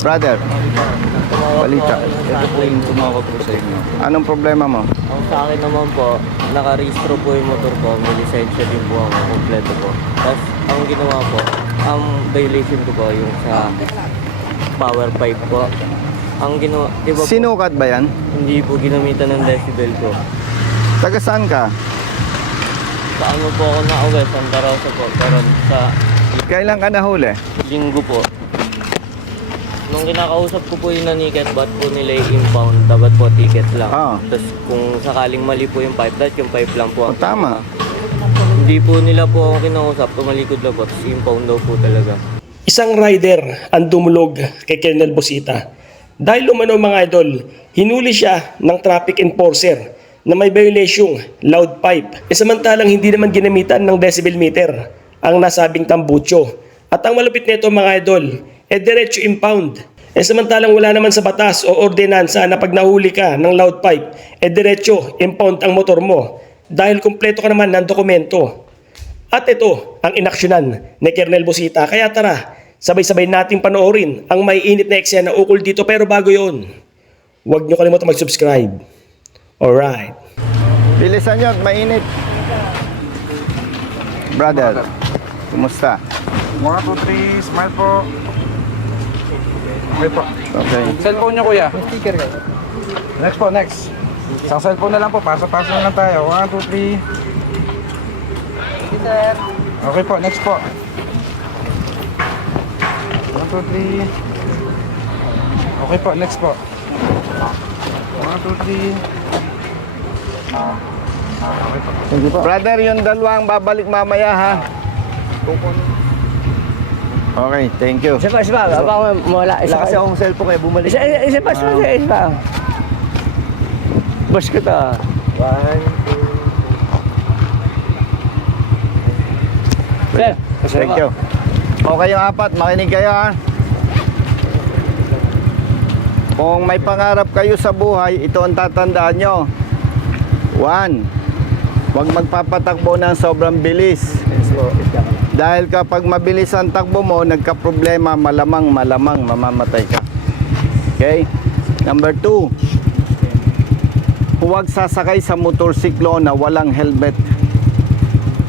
Brother, balita. Ito po yung tumawag po sa inyo. Anong problema mo? Ang sa akin naman po, nakarehistro po yung motor ko, may lisensya din po ako, kompleto po. Tapos, ang ginawa po, ang violation ko po yung sa power pipe po. Ang ginawa, di ba po, Sinukat ba yan? hindi po ginamitan ng decibel ko. Taga saan ka? Sa ano po ako na-uwi, Santa Rosa po, pero sa Kailan ka nahuli? linggo po. Nung kinakausap ko po yung naniket, ba't po nila i-impound, dapat po ticket lang. Ah. Tapos kung sakaling mali po yung pipe, dahil yung pipe lang po. O, tama. Hindi po nila po ako kinausap, tumalikod lang po, tapos impound daw po talaga. Isang rider ang dumulog kay Colonel Busita. Dahil umano mga idol, hinuli siya ng traffic enforcer na may violasyong loud pipe. E samantalang hindi naman ginamitan ng decibel meter ang nasabing tambucho. At ang malupit nito mga idol, diretso impound. E samantalang wala naman sa batas o ordinansa na pag nahuli ka ng loud pipe, diretso impound ang motor mo. Dahil kumpleto ka naman ng dokumento. At ito ang inaksyonan ni Colonel Busita. Kaya tara, sabay-sabay nating panoorin ang may init na eksena ukol dito. Pero bago yon, huwag nyo kalimutan mag-subscribe. Alright. Bilisan nyo at mainit. Brother, kumusta? 1, 2, 3, smile po. Okay po. Okay. Cellphone nyo kuya. Sticker kayo. Next po, next. Isang cellphone na lang po. Paso-paso na lang tayo. 1, 2, 3. Okay po, next po. 1, 2, 3. Okay po, next po. 1, 2, 3. Okay po. Sige po. Brother, yung dalawang babalik mamaya ha. Okay, thank you. Isa pa, baka mawala. Wala kasi akong cellphone kaya bumalik. Isa pa. Bus ko to. Sir, Thank you. Okay yung apat, makinig kayo ha. Kung may pangarap kayo sa buhay, ito ang tatandaan nyo. 1. Huwag magpapatakbo ng sobrang bilis. Dahil kapag mabilis ang takbo mo, nagka-problema, malamang mamamatay ka. Okay? Number 2. Huwag sasakay sa motorsiklo na walang helmet.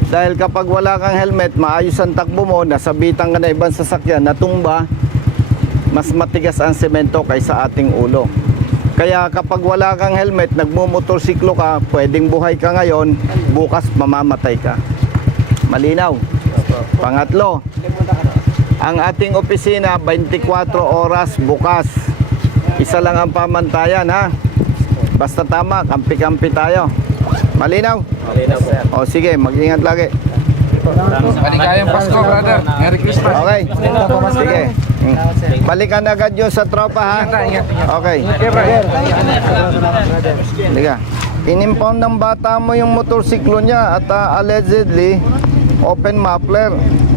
Dahil kapag wala kang helmet, maayos ang takbo mo, nasabitan ka na ibang sasakyan, natumba, mas matigas ang semento kaysa ating ulo. Kaya kapag wala kang helmet, nagmumotorsiklo ka, pwedeng buhay ka ngayon, bukas mamamatay ka. Malinaw. Pangatlo, ang ating opisina 24 oras bukas. Isa lang ang pamantayan ha. Basta tama, kampi-kampi tayo. Malinaw? Malinaw po. O sige, mag-ingat lagi. Maligayang Pasko, brother. Merry Christmas. Okay. Sige. Balikan agad yun sa tropa ha. Okay. Liga. Inimpound ng bata mo yung motorsiklo niya at allegedly open muffler.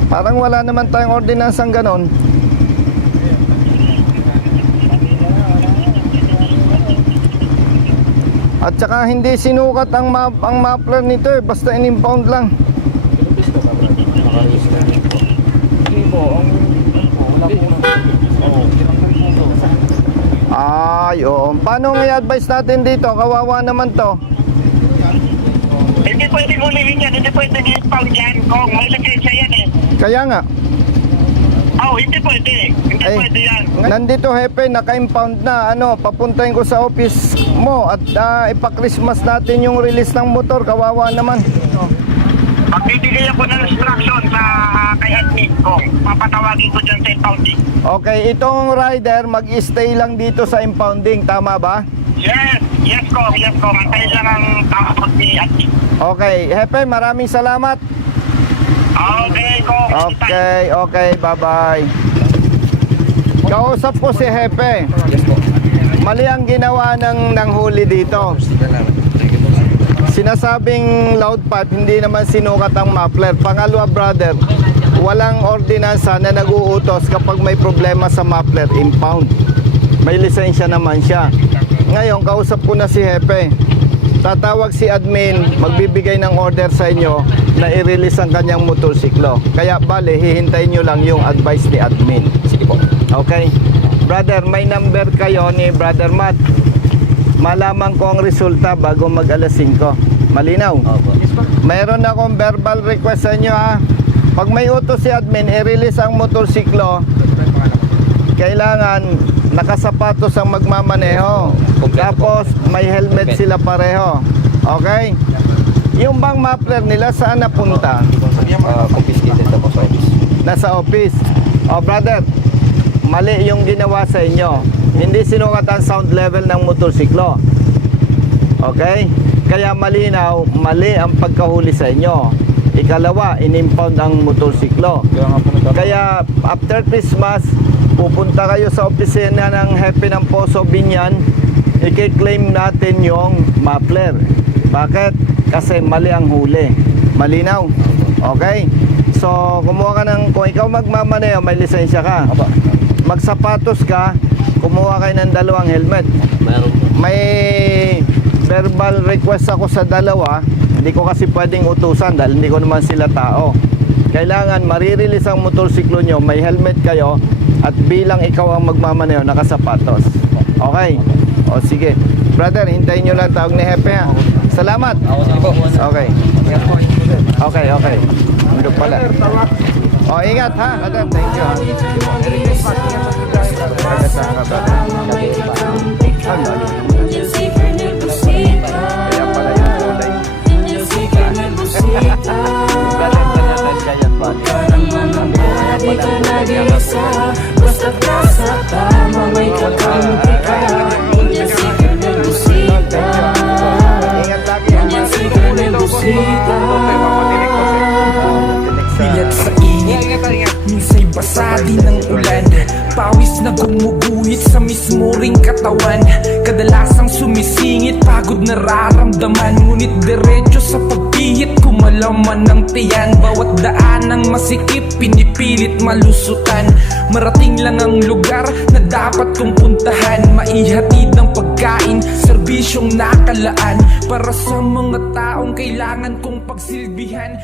Parang wala naman tayong ordinansang ganon. At saka hindi sinukat ang muffler nito eh, basta in-impound lang. Ay, oo. Paano i-advise natin dito? Kawawa naman to. Hindi pwede hulihin yan, hindi pwede i-impound yan kung may lisensya yan eh. Kaya nga, Hindi pwede. Hindi pwede yan. nandito hepe, naka-impound na. Papuntahin ko sa office mo at ipa-Christmas natin yung release ng motor. Kawawa naman. Magbibigay ako ng instruction sa kay admin ko. Papatawagin ko dyan sa impounding. Okay, itong rider mag-stay lang dito sa impounding. Tama ba? Yes ko. Antayin lang ang tawag ni admin. Okay, hepe, maraming salamat. Okay ko. Okay, bye-bye. Kausap ko si hepe. Mali ang ginawa ng huli dito. Sinasabing loud pipe, hindi naman sinukat ang muffler. Pangalawa, brother, walang ordinansa na nag-uutos kapag may problema sa muffler, impound. May lisensya naman siya. Ngayon, kausap ko na si hepe. Tatawag si admin, magbibigay ng order sa inyo na i-release ang kanyang motorsiklo. Kaya bale, hihintayin nyo lang yung advice ni admin. Sige po. Okay? Brother, may number kayo ni Brother Matt. Malaman ko ang resulta bago mag alas 5. Malinaw? Opo. Mayroon akong verbal request sa inyo ha. Pag may utos si admin, i-release ang motorsiklo. Kailangan nakasapatos ang magmamaneho. Tapos may helmet sila pareho. Okay? Yung bang muffler nila saan napunta? Confiscated na po sa office. Nasa office. Oh brother, mali yung ginawa sa inyo. Hindi sinukat ang sound level ng motorsiklo. Okay? Kaya malinaw, mali ang pagkahuli sa inyo. Ikalawa, in-impound ang motorsiklo. Kaya after Christmas, pupunta kayo sa opisina ng Hepe ng Poso Binyan, i-claim natin yung muffler. Bakit? Kasi mali ang huli. Malinaw? Okay? So, kumuha ka ng, kung ikaw magmamaneho, may lisensya ka. Magsapatos ka, kumuha kayo ng 2 helmet. Meron po. May verbal request ako sa 2. Hindi ko kasi pwedeng utusan dahil hindi ko naman sila tao. Kailangan marirelease ang motorsiklo nyo, may helmet kayo, at bilang ikaw ang magmamaneho, nakasapatos. Okay? O sige. Brother, hintayin nyo lang tawag ni Hepe ha. Salamat. Okay. Okay, okay. Ano pala? O, ingat ha. Brother, thank you ha. Kaya pala yung kulay. Basta't nasa tama may kakampi ka. Inyan si Colonel Busita. Ingat lagi ha. Inyan si Colonel Busita. Bilat sa init, minsa'y basa din ng ulan. Pawis na gumuguhit sa mismo ring katawan. Kadalasang sumisingit, pagod nararamdaman. Ngunit diretso sa pagpihit, kumalaman ng tiyan. Bawat daan ng masikip, pinipilit malusutan. Marating lang ang lugar na dapat kong puntahan. Maihatid ng pagkain, serbisyong nakalaan. Para sa mga taong kailangan kong pagsilbihan.